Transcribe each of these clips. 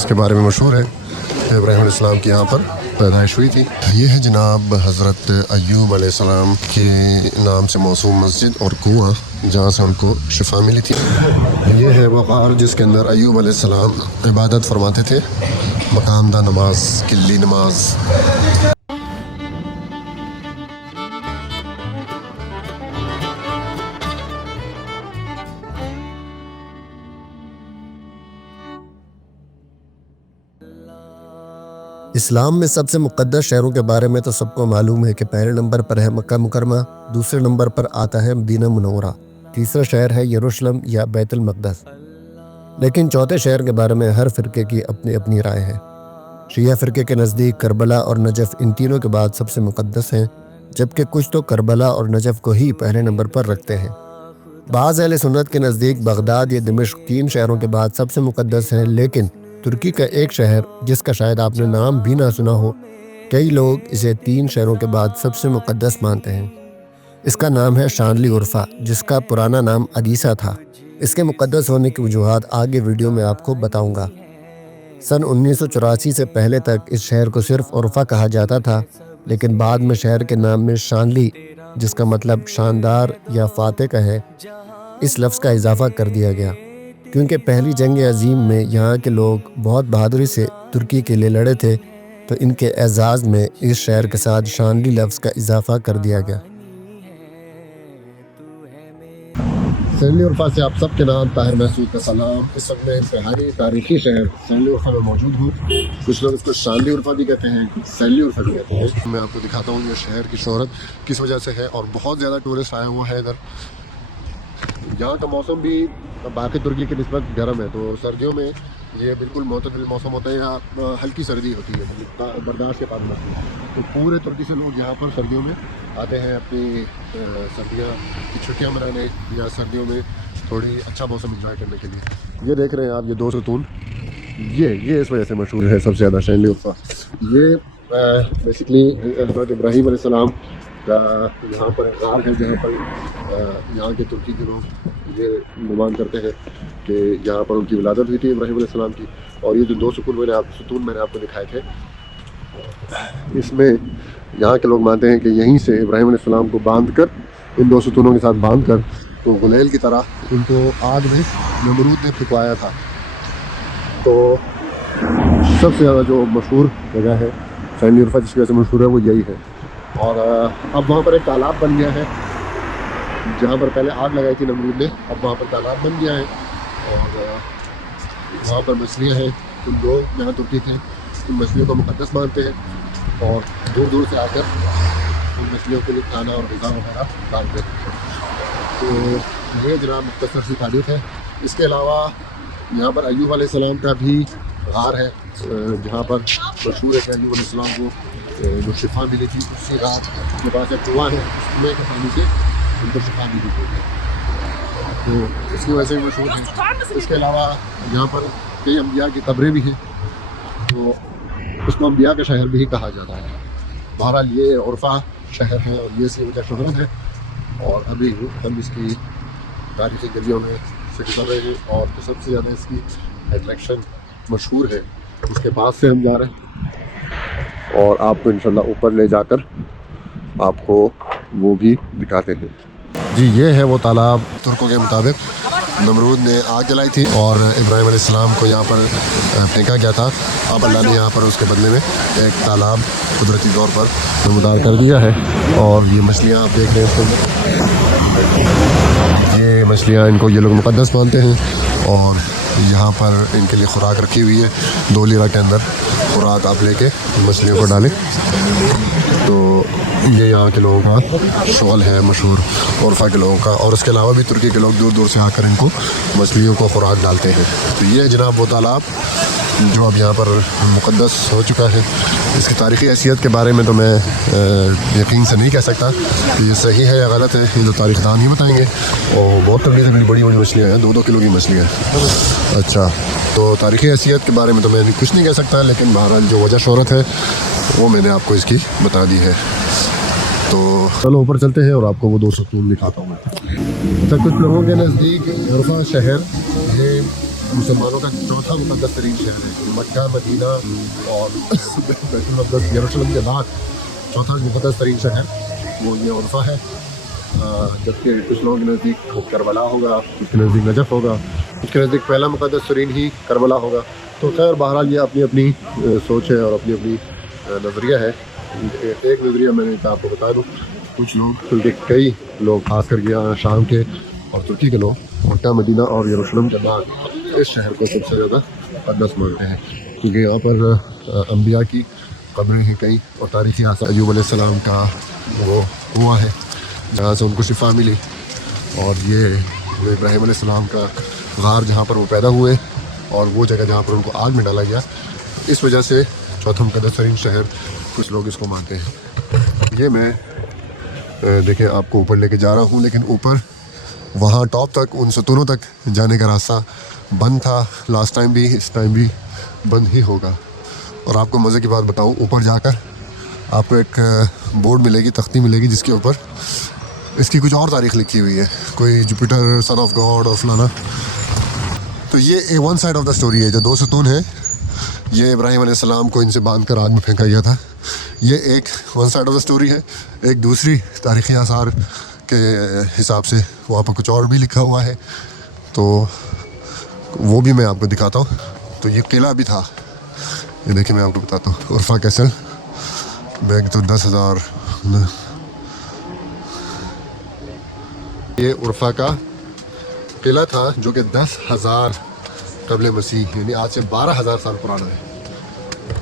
जिसके बारे में मशहूर है इब्राहीम अलैहिस्सलाम की यहाँ पर पैदाइश हुई थी। ये है जनाब हज़रत अय्यूब अलैहिस्सलाम के नाम से मौसूम मस्जिद और कुआँ जहाँ से उनको शिफा मिली थी। ये है वो गार जिसके अंदर अय्यूब अलैहिस्सलाम इबादत फरमाते थे, मकामदा नमाज, किल्ली नमाज। इस्लाम में सबसे मुक़द्दस शहरों के बारे में तो सबको मालूम है कि पहले नंबर पर है मक्का मुकरमा, दूसरे नंबर पर आता है मदीना मुनव्वरा, तीसरा शहर है यरूशलेम या बैतुल मक़दस। लेकिन चौथे शहर के बारे में हर फ़िरके की अपनी अपनी राय है। शिया फ़िरके के नज़दीक करबला और नजफ़ इन तीनों के बाद सबसे मुक़द्दस हैं, जबकि कुछ तो करबला और नजफ़ को ही पहले नंबर पर रखते हैं। बाज़ अहले सुन्नत के नज़दीक बगदाद या दिमश्क 3 शहरों के बाद सबसे मुक़द्दस हैं, लेकिन तुर्की का एक शहर जिसका शायद आपने नाम भी ना सुना हो, कई लोग इसे 3 शहरों के बाद सबसे मुक़द्दस मानते हैं। इसका नाम है शानली उर्फ़ा, जिसका पुराना नाम अदीसा था। इसके मुक़द्दस होने की वजूहात आगे वीडियो में आपको बताऊंगा। सन 1984 से पहले तक इस शहर को सिर्फ उर्फ़ा कहा जाता था, लेकिन बाद में शहर के नाम में शानली, जिसका मतलब शानदार या फातेह का है, इस लफ्ज़ का इजाफ़ा कर दिया गया, क्योंकि पहली जंग अज़ीम में यहाँ के लोग बहुत बहादुरी से तुर्की के लिए लड़े थे, तो इनके एजाज़ में इस शहर के साथ शानली लफ्ज़ का इजाफ़ा कर दिया गया। शानली उर्फ़ा से आप सबके नाम ताहिर महसूद का सलाम। इस वक्त मैं इंतहाई तारीख़ी शहर शानली उर्फ़ा में मौजूद हूँ। कुछ लोग इसको शानली उर्फ़ा भी कहते हैं, कुछ शानली उर्फ़ा भी कहते हैं। मैं आपको दिखाता हूँ ये शहर की शोहरत किस वजह से है, और बहुत ज़्यादा टूरिस्ट आया हुआ है इधर। यहाँ का मौसम भी बाकी तुर्की की निस्बत गर्म है, तो सर्दियों में ये बिल्कुल मुतदल मौसम होता है, यहाँ हल्की सर्दी होती है, बर्दाश्त के पास होती है। तो पूरे तुर्की से लोग यहाँ पर सर्दियों में आते हैं अपनी सर्दियाँ की छुट्टियाँ मनाने, या सर्दियों में थोड़ी अच्छा मौसम इंजॉय करने के लिए। ये देख रहे हैं आप, ये 2 सतून, ये इस वजह से मशहूर है सबसे ज़्यादा शानली उर्फ़ा। ये बेसिकली हज़रत इब्राहीम अलैहिस्सलाम का यहाँ पर गार है, जहाँ पर यहाँ के तुर्की के लोग ये गुमान करते हैं कि यहाँ पर उनकी विलादत हुई थी इब्राहीम अलैहिस्सलाम की। और ये जो 2 सतून मैंने आपको दिखाए थे, इसमें यहाँ के लोग मानते हैं कि यहीं से इब्राहीम अलैहिस्सलाम को बांधकर, इन 2 सतूनों के साथ बांधकर, तो गुलेल की तरह उनको आग में नमरूद ने फुकवाया था। तो सबसे ज़्यादा जो मशहूर जगह है शानली उर्फ़ा जिसकी वजह से मशहूर है, वो यही है। और अब वहाँ पर एक तालाब बन गया है, जहाँ पर पहले आग लगाई थी नमरूद ने, अब वहाँ पर तालाब बन गया है, और वहाँ पर मछलियाँ हैं। तो लोग यहाँ तुर्की थे उन मछलियों को मुक़द्दस मानते हैं, और दूर दूर से आकर उन मछलियों के लिए खाना और ग़िज़ा वगैरह डालते हैं। तो ये जनाब मुख्तसर सी तारीख़ है। इसके अलावा यहाँ पर अय्यूब अलैहिस्सलाम का भी गार है, जहाँ पर मशहूर है कि अय्यूब अलैहिस्सलाम को जो शिफा मिली थी, उसी गार के पास एक कुआँ है, उस कुएँ के पानी से उनको शिफा मिली थी, तो इसकी वजह से भी मशहूर है। इसके अलावा यहाँ पर कई अम्बिया की कब्रें भी हैं, तो उसको अम्बिया का शहर भी कहा जाता है। बहरहाल ये उर्फ़ा शहर है और ये इसकी वजह शोहरत है, और अभी हम इसकी तारीख़ी गलियों में से गुजर रहे हैं, और जो सबसे ज़्यादा इसकी अट्रैक्शन मशहूर है उसके पास से हम जा रहे हैं, और आपको इंशाल्लाह ऊपर ले जाकर आपको वो भी दिखाते हैं। जी, ये है वो तालाब तुर्कों के मुताबिक नमरूद ने आग जलाई थी और इब्राहीम अलैहिस्सलाम को यहाँ पर फेंका गया था। अब अल्लाह ने यहाँ पर उसके बदले में एक तालाब कुदरती तौर पर नमदार कर दिया है। और ये मछलियाँ आप देख रहे हैं, ये मछलियाँ, इनको ये लोग मुक़द्दस मानते हैं, और यहाँ पर इनके लिए खुराक रखी हुई है। 2 लीरा के अंदर खुराक आप लेके मछलियों को डालें। तो ये यहाँ के लोगों का शौल है मशहूर उर्फ़ा के लोगों का, और उसके अलावा भी तुर्की के लोग दूर दूर से आकर इनको मछलियों को खुराक डालते हैं। तो ये जनाब वो तालाब जो अब यहाँ पर मुक़द्दस हो चुका है। इसकी तारीख़ी हैसियत के बारे में तो मैं यकीन से नहीं कह सकता कि ये सही है या गलत है, ये तो तारीख़दान ही बताएंगे। और बहुत तगड़ी तगड़ी बड़ी बड़ी मछलियाँ हैं, 2-2 किलो की मछलियाँ हैं। अच्छा, तो तारीख़ी हैसियत के बारे में तो मैं कुछ नहीं कह सकता, लेकिन बहरहाल जो वजह शोहरत है वो मैंने आपको इसकी बता दी है। तो चलो ऊपर चलते हैं और आपको वो 2 सतून दिखाता हूँ मैं। तो कुछ लोगों के नज़दीक उर्फ़ा शहर ये मुसलमानों का चौथा मुक़द्दस तरीन शहर है। मक्का, मदीना और बैतुल मक़दस यरूशलेम के बाद चौथा मुक़द्दस तरीन शहर वो ये उर्फ़ा है। जबकि कुछ लोगों के नज़दीक वो करबला होगा, उसके नज़दीक नजफ़ होगा, उसके नज़दीक पहला मुक़द्दस तरीन ही करबला होगा। तो खैर बहरहाल ये अपनी अपनी सोच है और अपनी अपनी नज़रिया है। एक नज़रिया मैंने आपको बता दूँ, कुछ लोग बल्कि कई लोग खास करके यहाँ शाम के और तुर्की के लोग मक्का, मदीना और यरूशलेम के बाद इस शहर को सबसे ज़्यादा मुक़द्दस मानते हैं, क्योंकि यहाँ पर अम्बिया की कब्रें हैं कई और तारीख़ी आसार अय्यूब अलैहिस्सलाम का वो हुआ है जहाँ से उनको शिफा मिली, और ये इब्राहीम अलैहिस्सलाम का गार जहाँ पर वो पैदा हुए और वो जगह जहाँ पर उनको आग में डाला गया, इस वजह से चौथा मुक़द्दस तरीन शहर कुछ लोग इसको मानते हैं। ये मैं देखें आपको ऊपर लेके जा रहा हूँ, लेकिन ऊपर वहाँ टॉप तक उन सतूनों तक जाने का रास्ता बंद था लास्ट टाइम भी, इस टाइम भी बंद ही होगा। और आपको मज़े की बात बताऊँ, ऊपर जाकर आपको एक बोर्ड मिलेगी, तख्ती मिलेगी, जिसके ऊपर इसकी कुछ और तारीख़ लिखी हुई है, कोई जुपिटर सन ऑफ गॉड और फलाना। तो ये one side of the story है। जो दो सतून है ये इब्राहीम अलैहिस्सलाम को इनसे बांध कर आग में फेंका गया था। ये एक one side of the story है। एक दूसरी तारीख़ी आसार के हिसाब से वहाँ पर कुछ और भी लिखा हुआ है, तो वो भी मैं आपको दिखाता हूँ। तो ये किला भी था, ये देखिए मैं आपको बताता हूँ। उर्फ़ा कैसल बैग तो 10,000, ये उर्फ़ा का किला था जो कि 10,000 क़ब्ल मसीह यानी आज से 12,000 साल पुराना है।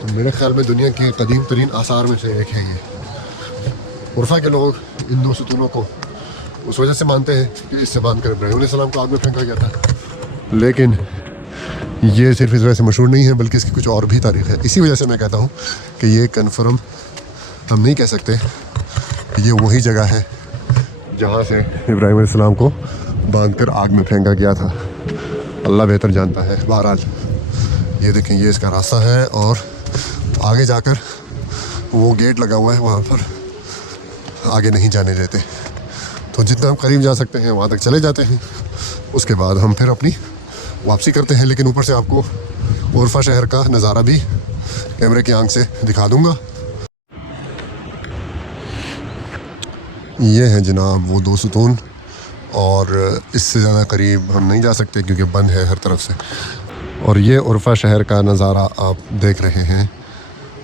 तो मेरे ख़्याल में दुनिया के कदीम तरीन आसार में से एक है ये। उर्फ़ा के लोग इन दो सतूनों को उस वजह से मानते हैं कि इससे बांध कर इब्राहीम अलैहिस्सलाम को आग में फेंका गया था, लेकिन ये सिर्फ इस वजह से मशहूर नहीं है बल्कि इसकी कुछ और भी तारीख़ है। इसी वजह से मैं कहता हूँ कि ये कन्फर्म हम नहीं कह सकते कि ये वही जगह है जहाँ से इब्राहीम अलैहिस्सलाम को बांध कर आग में फेंका गया था। अल्लाह बेहतर जानता है। बहरहाल ये देखें, ये इसका रास्ता है और आगे जाकर वो गेट लगा हुआ है, वहाँ पर आगे नहीं जाने देते। तो जितना हम करीब जा सकते हैं वहाँ तक चले जाते हैं, उसके बाद हम फिर अपनी वापसी करते हैं। लेकिन ऊपर से आपको उर्फ़ा शहर का नज़ारा भी कैमरे की आंख से दिखा दूँगा। ये है जनाब वो दो सतून, और इससे ज़्यादा करीब हम नहीं जा सकते क्योंकि बंद है हर तरफ से। और ये उर्फ़ा शहर का नज़ारा आप देख रहे हैं,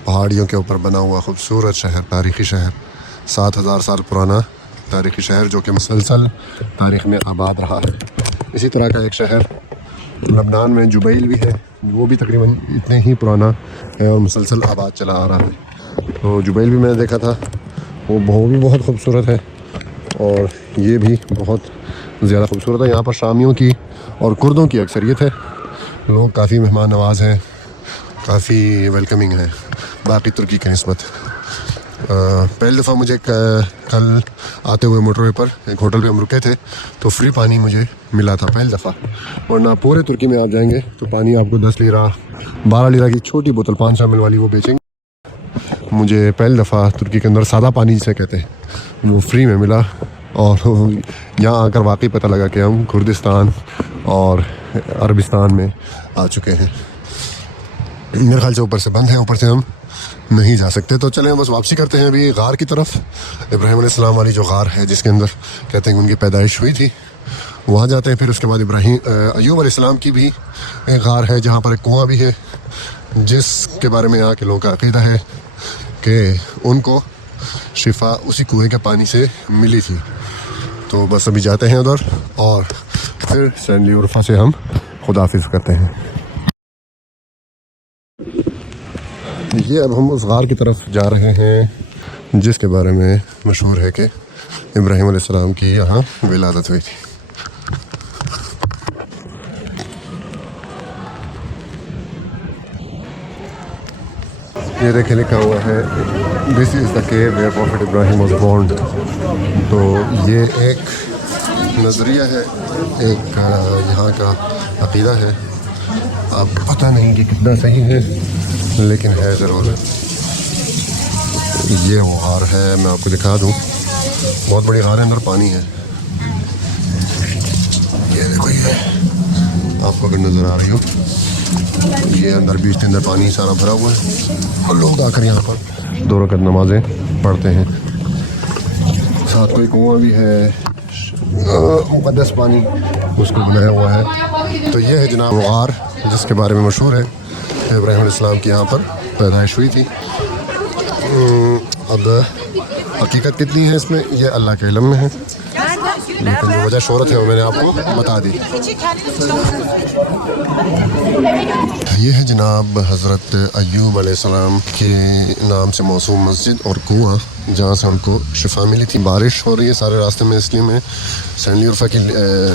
पहाड़ियों के ऊपर बना हुआ खूबसूरत शहर, तारीख़ी शहर, 7,000 साल पुराना तारीख़ी शहर जो कि मुसलसल तारीख़ में आबाद रहा है। इसी तरह का एक शहर लबनान में जुबैल भी है, वो भी तकरीबन इतने ही पुराना है और मुसलसल आबाद चला आ रहा है। तो जुबैल भी मैंने देखा था, वो भी बहुत खूबसूरत है और ये भी बहुत ज़्यादा खूबसूरत है। यहाँ पर शामियों की और कुर्दों की अक्सरियत है। लोग काफ़ी मेहमान नवाज़ हैं, काफ़ी वेलकमिंग है बाकी तुर्की की निस्बत। पहली दफ़ा मुझे कल आते हुए मोटरवे पर एक होटल पे हम रुके थे तो फ्री पानी मुझे मिला था पहली दफ़ा, वरना पूरे तुर्की में आप जाएंगे तो पानी आपको 10 लीरा 12 लीरा की छोटी बोतल 500 ml वाली वो बेचेंगे। मुझे पहली दफ़ा तुर्की के अंदर सादा पानी जिसे कहते हैं वो फ्री में मिला, और यहाँ आकर वाकई पता लगा कि हम कुर्दिस्तान और अरबिस्तान में आ चुके हैं। मेरे ख्याल से ऊपर से बंद है, ऊपर से हम नहीं जा सकते। तो चलें बस वापसी करते हैं अभी गार की तरफ। इब्राहीम अलैहिस्सलाम वाली जो गार है जिसके अंदर कहते हैं उनकी पैदाइश हुई थी, वहाँ जाते हैं। फिर उसके बाद अय्यूब अलैहिस्सलाम की भी एक गार है जहाँ पर एक कुआँ भी है, जिसके बारे में यहाँ के लोगों का अक़ीदा है कि उनको शिफा उसी कुएँ के पानी से मिली थी। तो बस अभी जाते हैं उधर और फिर सैंडली उर्फ़ा से हम खुदाफिज़ करते हैं। ये अब हम उस गार की तरफ जा रहे हैं जिसके बारे में मशहूर है कि इब्राहीम अलैहिस्सलाम की यहाँ विलादत हुई थी। ये देखे लिखा हुआ है this is the cave where prophet Ibrahim was born. तो ये एक नज़रिया है, एक यहाँ का अक़ीदा है। अब पता नहीं कि कितना सही है लेकिन है ज़रूर। ये वो गार है, मैं आपको दिखा दूँ, बहुत बड़ी गार है, अंदर पानी है। ये देखो, ये आपको अगर नज़र आ रही हो, ये अंदर बीच के अंदर पानी सारा भरा हुआ है और लोग आकर यहाँ पर 2 रकात नमाजें पढ़ते हैं। साथ कोई कुआं भी है, मुक़द्दस पानी उसको बनाया हुआ है। तो ये है जनाब वो गार जिसके बारे में मशहूर है इब्राहीम अलैहिस्सलाम की यहाँ पर पैदाइश हुई थी। अब हकीकत कितनी है इसमें ये अल्लाह के इल्म में है, लेकिन जो वजह शोहरत है वो मैंने आपको बता दी। ये है जनाब हज़रत अय्यूब अलैहिस्सलाम के नाम से मौसूम मस्जिद और कुआं जहाँ से उनको शिफा मिली थी। बारिश हो रही है सारे रास्ते में, इसलिए मैं सैनली उर्फा की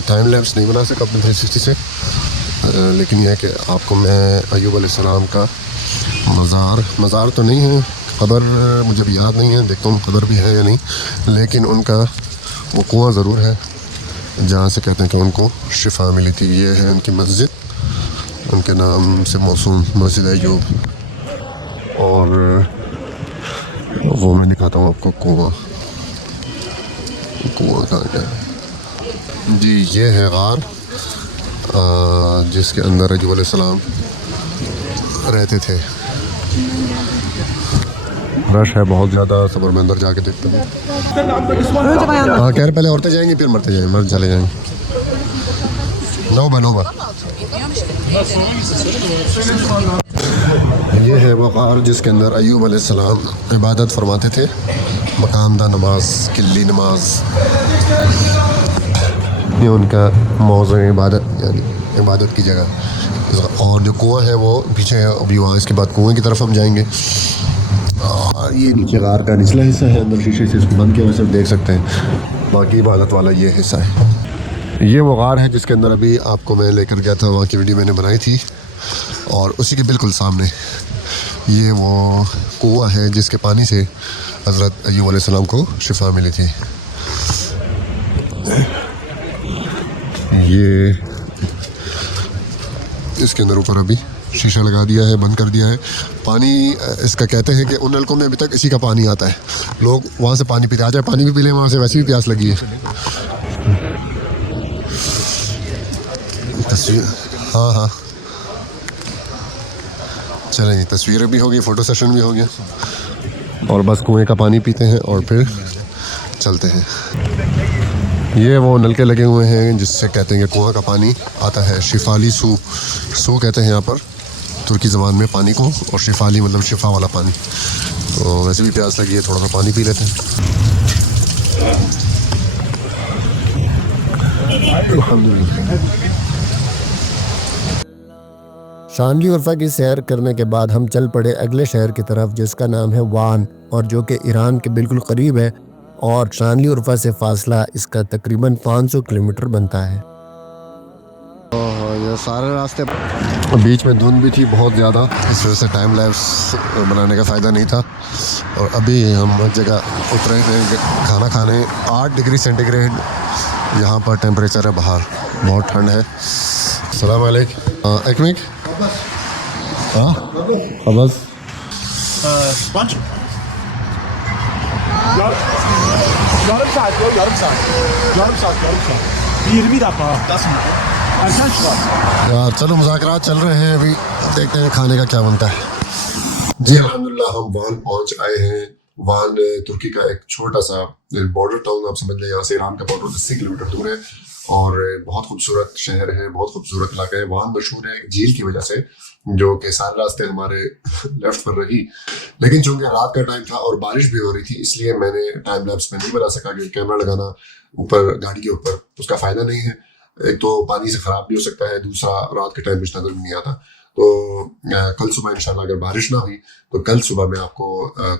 टाइम लैप्स नहीं बना सका अपने 360 से, लेकिन यह है कि आपको मैं अय्यूब अलैहिस्सलाम का मज़ार तो नहीं है, कब्र मुझे भी याद नहीं है, देखता हूँ कब्र भी है या नहीं, लेकिन उनका वो कुआं ज़रूर है जहाँ से कहते हैं कि उनको शिफा मिली थी। ये है उनकी मस्जिद, उनके नाम से मौसूम मस्जिद अय्यूब। और वो मैं दिखाता हूँ आपको कुआं कहाँ है जी। ये है गार जिसके अंदर अय्यूब अलैहिस्सलाम रहते थे। रश है बहुत ज़्यादा, सबर में अंदर जाके देखते हैं। हाँ कह रहे पहले औरतें जाएंगी फिर मरते जाएंगे, मर्द चले जाएंगे। नौबा ये है वो गार जिसके अंदर अय्यूब अलैहिस्सलाम इबादत फरमाते थे, मकामदा नमाज, किल्ली नमाज, ये उनका मौज़ू इबादत यानी इबादत की जगह। और जो कुआं है वो पीछे है, अभी वहाँ इसके बाद कुएं की तरफ हम जाएंगे। और ये नीचे गार का निचला हिस्सा है, अंदर शीशे से इसको बंद किया हुआ, सिर्फ देख सकते हैं, बाकी इबादत वाला ये हिस्सा है। ये वो गार है जिसके अंदर अभी आपको मैं लेकर गया था, वहाँ की वीडियो मैंने बनाई थी। और उसी के बिल्कुल सामने ये वो कुआं है जिसके पानी से हज़रत अय्यूब अलैहिस्सलाम को शिफा मिली थी। ये इसके अंदर ऊपर अभी शीशा लगा दिया है, बंद कर दिया है। पानी इसका कहते हैं कि उन नलकों में अभी तक इसी का पानी आता है, लोग वहाँ से पानी पीते, आ जाए पानी भी पी लें वहाँ से, वैसे भी प्यास लगी है। तस्वीर हाँ चलें जी, तस्वीरें भी हो गई, फ़ोटो सेशन भी हो गया, और बस कुएं का पानी पीते हैं और फिर चलते हैं। ये वो नलके लगे हुए हैं जिससे कहते हैं कि कुआं का पानी आता है। शिफाली सू कहते हैं यहाँ पर तुर्की ज़बान में पानी को, और शिफाली मतलब शिफा वाला पानी। तो वैसे भी प्यास लगी है, थोड़ा सा पानी पी लेते हैं। अल्हम्दुलिल्लाह। शानली उर्फा की सैर करने के बाद हम चल पड़े अगले शहर की तरफ जिसका नाम है वान, और जो कि ईरान के बिल्कुल करीब है, और शानली उर्फा से फासला इसका तकरीबन 500 किलोमीटर बनता है। ये सारे रास्ते बीच में धुंध भी थी बहुत ज़्यादा, इस वजह से टाइम लैप्स बनाने का फ़ायदा नहीं था। और अभी हम एक जगह उतरे हैं खाना खाने। 8 डिग्री सेंटीग्रेड यहाँ पर टेम्परेचर है, बाहर बहुत ठंड है। अस्सलाम वालेकुम। एक मिनट हाँ बस Bunch. Yarım saat yok, yarım saat. 20 dakika. 10 minut. Erken çıkar. यार चलो मुज़ाकरात चल रहे हैं, अभी देखते हैं खाने का क्या बनता है। जी अल्हम्दुलिल्लाह हम वान पहुंच आए हैं। वान तुर्की का एक छोटा सा बॉर्डर टाउन, आप समझ लें, यहाँ से ईरान का बॉर्डर 80 किलोमीटर दूर है, और बहुत खूबसूरत शहर है, बहुत खूबसूरत इलाका है। वान मशहूर है एक झील की वजह से, जो कि सारे रास्ते हमारे लेफ्ट पर रही, लेकिन चूंकि रात का टाइम था और बारिश भी हो रही थी, इसलिए मैंने टाइम लैप्स में नहीं बना सका, क्योंकि कैमरा लगाना ऊपर गाड़ी के ऊपर उसका फ़ायदा नहीं है। एक तो पानी से ख़राब भी हो सकता है, दूसरा रात के टाइम कुछ नज़र भी नहीं आता। तो कल सुबह इंशाल्लाह अगर बारिश ना हुई तो कल सुबह मैं आपको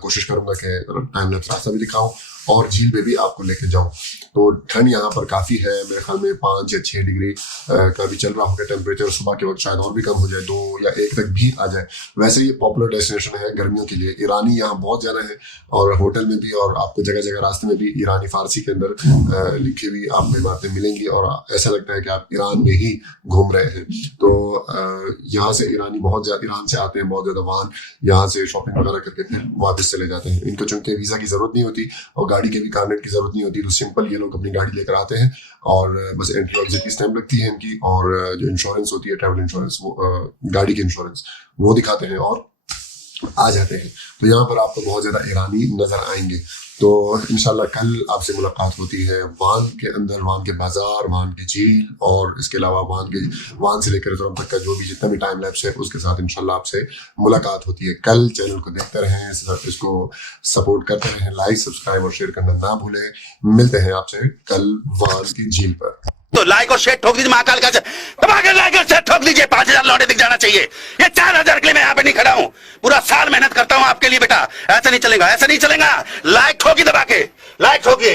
कोशिश करूंगा कि टाइम लैप्स रास्ता भी दिखाऊं और झील में भी आपको लेके जाऊं। तो ठंड यहाँ पर काफ़ी है, मेरे ख्याल में 5 या 6 डिग्री का भी चल रहा होगा टेम्परेचर। सुबह के वक्त शायद और भी कम हो जाए, 2 या 1 तक भी आ जाए। वैसे ये पॉपुलर डेस्टिनेशन है गर्मियों के लिए, ईरानी यहाँ बहुत ज़्यादा है, और होटल में भी और आपको जगह जगह रास्ते में भी ईरानी फ़ारसी के अंदर लिखी हुई आपको इमारतें मिलेंगी, और ऐसा लगता है कि आप ईरान में ही घूम रहे हैं। तो यहाँ से ईरानी बहुत ज़्यादा ईरान से आते हैं बहुत ज़्यादा, वाहन यहाँ से शॉपिंग वगैरह करके फिर वापस चले जाते हैं। इनको चूँकि वीज़ा की ज़रूरत नहीं होती और गाड़ी के भी कार्नेट की जरूरत नहीं होती, तो सिंपल ये लोग अपनी गाड़ी लेकर आते हैं और बस एंट्री और एग्जिट की स्टैंप लगती है इनकी, और जो इंश्योरेंस होती है ट्रैवल इंश्योरेंस, वो गाड़ी की इंश्योरेंस वो दिखाते हैं और आ जाते हैं। तो यहाँ पर आपको बहुत ज्यादा ईरानी नजर आएंगे। तो इंशाल्लाह कल आपसे मुलाकात होती है वान के अंदर, वान के बाजार, वान की झील, और इसके अलावा वान से लेकर तुरंत तक का जो भी जितना भी टाइम लैप्स है उसके साथ इंशाल्लाह आपसे मुलाकात होती है कल। चैनल को देखते रहें, इसको सपोर्ट करते रहें, लाइक सब्सक्राइब और शेयर करना ना भूलें। मिलते हैं आपसे कल वान की झील पर। तो लाइक और शेयर ठोक दीजिए, महाकाल का दबाकर लाइक और शेयर ठोक दीजिए। 5000 लौटे दिख जाना चाहिए। ये 4000 के लिए मैं यहाँ पे नहीं खड़ा हूँ, पूरा साल मेहनत करता हूँ आपके लिए बेटा। ऐसा नहीं चलेगा, ऐसा नहीं चलेगा। लाइक ठोकी दबा के, लाइक ठोकी।